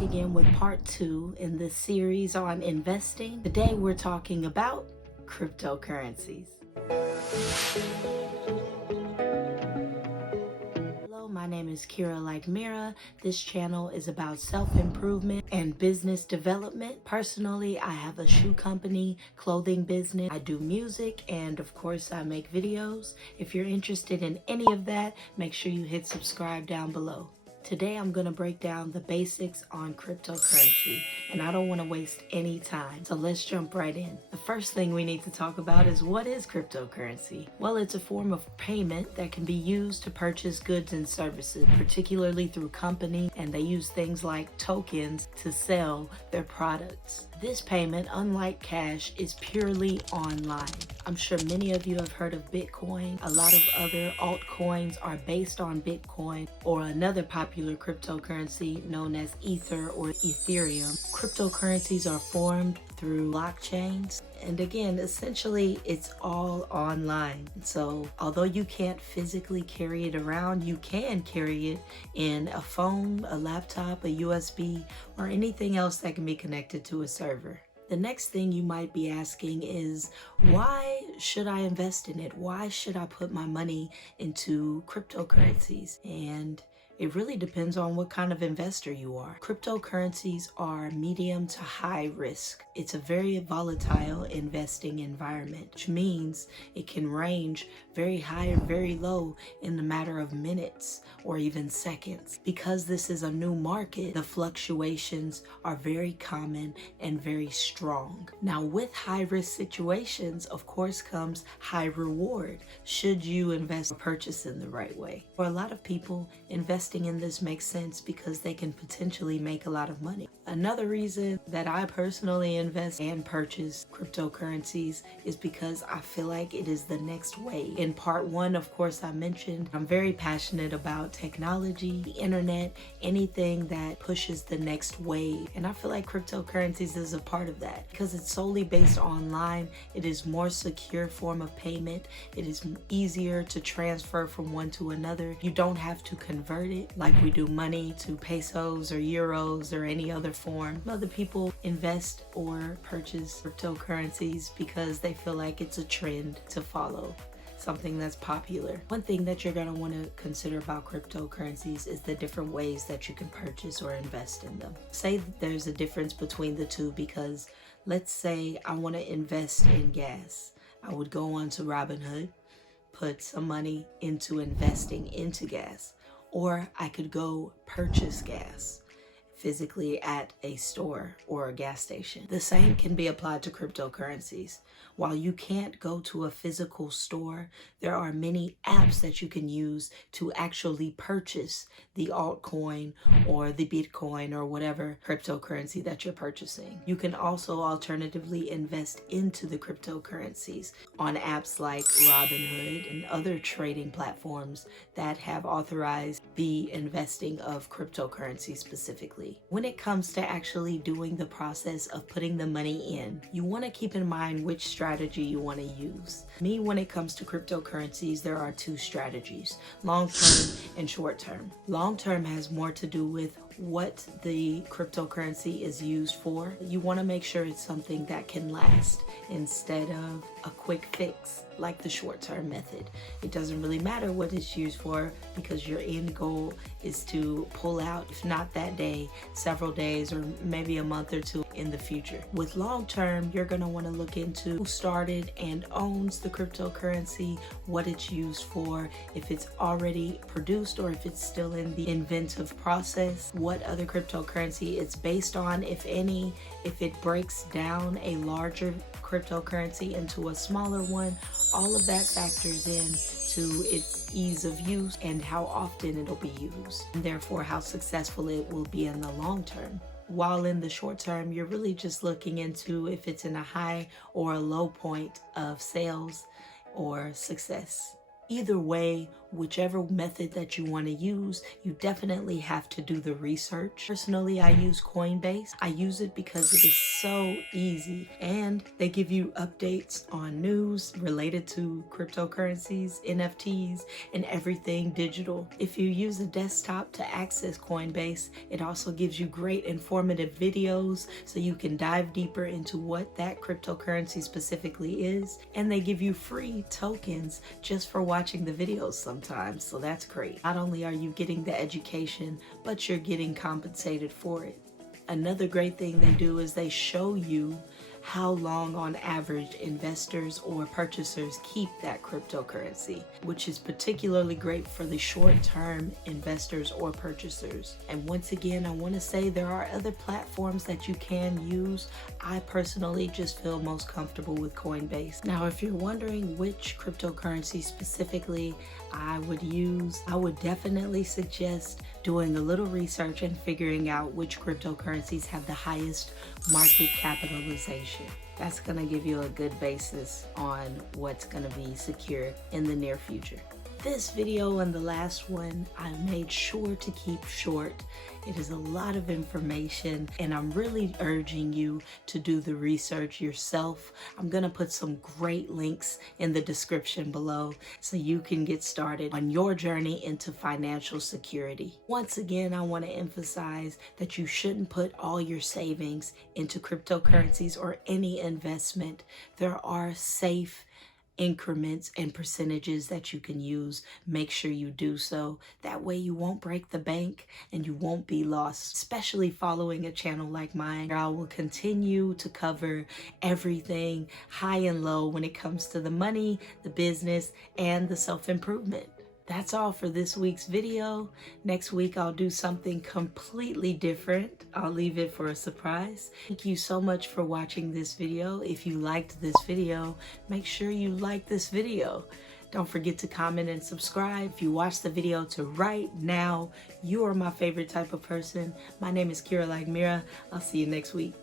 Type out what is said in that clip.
back again with part 2 in this series on investing. Today we're talking about cryptocurrencies. Hello, my name is Kirra Like Mirra. This channel is about self-improvement and business development. Personally, I have a shoe company, clothing business. I do music, and of course I make videos. If you're interested in any of that, make sure you hit subscribe down below. Today I'm going to break down the basics on cryptocurrency, and I don't want to waste any time, so let's jump right in. The first thing we need to talk about is, what is cryptocurrency? Well, it's a form of payment that can be used to purchase goods and services, particularly through companies, and they use things like tokens to sell their products. This payment, unlike cash, is purely online. I'm sure many of you have heard of Bitcoin. A lot of other altcoins are based on Bitcoin or another popular cryptocurrency known as Ether or Ethereum. Cryptocurrencies are formed through blockchains. And again, essentially, it's all online. So although you can't physically carry it around, you can carry it in a phone, a laptop, a USB, or anything else that can be connected to a server. The next thing you might be asking is, why should I invest in it? Why should I put my money into cryptocurrencies? And it really depends on what kind of investor you are. Cryptocurrencies are medium to high risk. It's a very volatile investing environment, which means it can range very high or very low in the matter of minutes or even seconds. Because this is a new market, the fluctuations are very common and very strong. Now, with high risk situations, of course, comes high reward should you invest or purchase in the right way. For a lot of people, investing in this makes sense because they can potentially make a lot of money. Another reason that I personally invest and purchase cryptocurrencies is because I feel like it is the next wave. In part 1, of course, I mentioned I'm very passionate about technology, the internet, anything that pushes the next wave. And I feel like cryptocurrencies is a part of that because it's solely based online. It is more secure form of payment. It is easier to transfer from one to another. You don't have to convert it like we do money to pesos or euros or any other form. Other people invest or purchase cryptocurrencies because they feel like it's a trend to follow, something that's popular. One thing that you're going to want to consider about cryptocurrencies is the different ways that you can purchase or invest in them. Say that there's a difference between the two, because let's say I want to invest in gas. I would go on to Robinhood, put some money into investing into gas. Or I could go purchase gas physically at a store or a gas station. The same can be applied to cryptocurrencies. While you can't go to a physical store, there are many apps that you can use to actually purchase the altcoin or the Bitcoin or whatever cryptocurrency that you're purchasing. You can also alternatively invest into the cryptocurrencies on apps like Robinhood and other trading platforms that have authorized the investing of cryptocurrency specifically. When it comes to actually doing the process of putting the money in, you want to keep in mind which strategy you want to use. When it comes to cryptocurrencies, there are two strategies: long-term and short-term. Long-term has more to do with what the cryptocurrency is used for. You want to make sure it's something that can last instead of a quick fix like the short-term method. It doesn't really matter what it's used for because your end goal is to pull out, if not that day, several days or maybe a month or two in the future. With long-term, you're going to want to look into who started and owns the cryptocurrency, what it's used for, if it's already produced or if it's still in the inventive process, what other cryptocurrency it's based on, if any, if it breaks down a larger cryptocurrency into a smaller one. All of that factors in to its ease of use and how often it'll be used, and therefore how successful it will be in the long term. While in the short term, you're really just looking into if it's in a high or a low point of sales or success. Either way, whichever method that you want to use, you definitely have to do the research. Personally, I use Coinbase. I use it because it is so easy and they give you updates on news related to cryptocurrencies, NFTs, and everything digital. If you use a desktop to access Coinbase, it also gives you great informative videos so you can dive deeper into what that cryptocurrency specifically is. And they give you free tokens just for watching the videos sometimes, so that's great. Not only are you getting the education, but you're getting compensated for it. Another great thing they do is they show you how long on average investors or purchasers keep that cryptocurrency, which is particularly great for the short-term investors or purchasers. And once again, I want to say there are other platforms that you can use. I personally just feel most comfortable with Coinbase. Now, if you're wondering which cryptocurrency specifically I would use, I would definitely suggest doing a little research and figuring out which cryptocurrencies have the highest market capitalization. That's going to give you a good basis on what's going to be secure in the near future. This video and the last one I made sure to keep short. It is a lot of information and I'm really urging you to do the research yourself. I'm going to put some great links in the description below so you can get started on your journey into financial security. Once again, I want to emphasize that you shouldn't put all your savings into cryptocurrencies or any investment. There are safe increments and percentages that you can use. Make sure you do so. That way you won't break the bank and you won't be lost, especially following a channel like mine. I will continue to cover everything high and low when it comes to the money, the business, and the self-improvement. That's all for this week's video. Next week, I'll do something completely different. I'll leave it for a surprise. Thank you so much for watching this video. If you liked this video, make sure you like this video. Don't forget to comment and subscribe. If you watched the video to right now, you are my favorite type of person. My name is Kirra Like Mirra. I'll see you next week.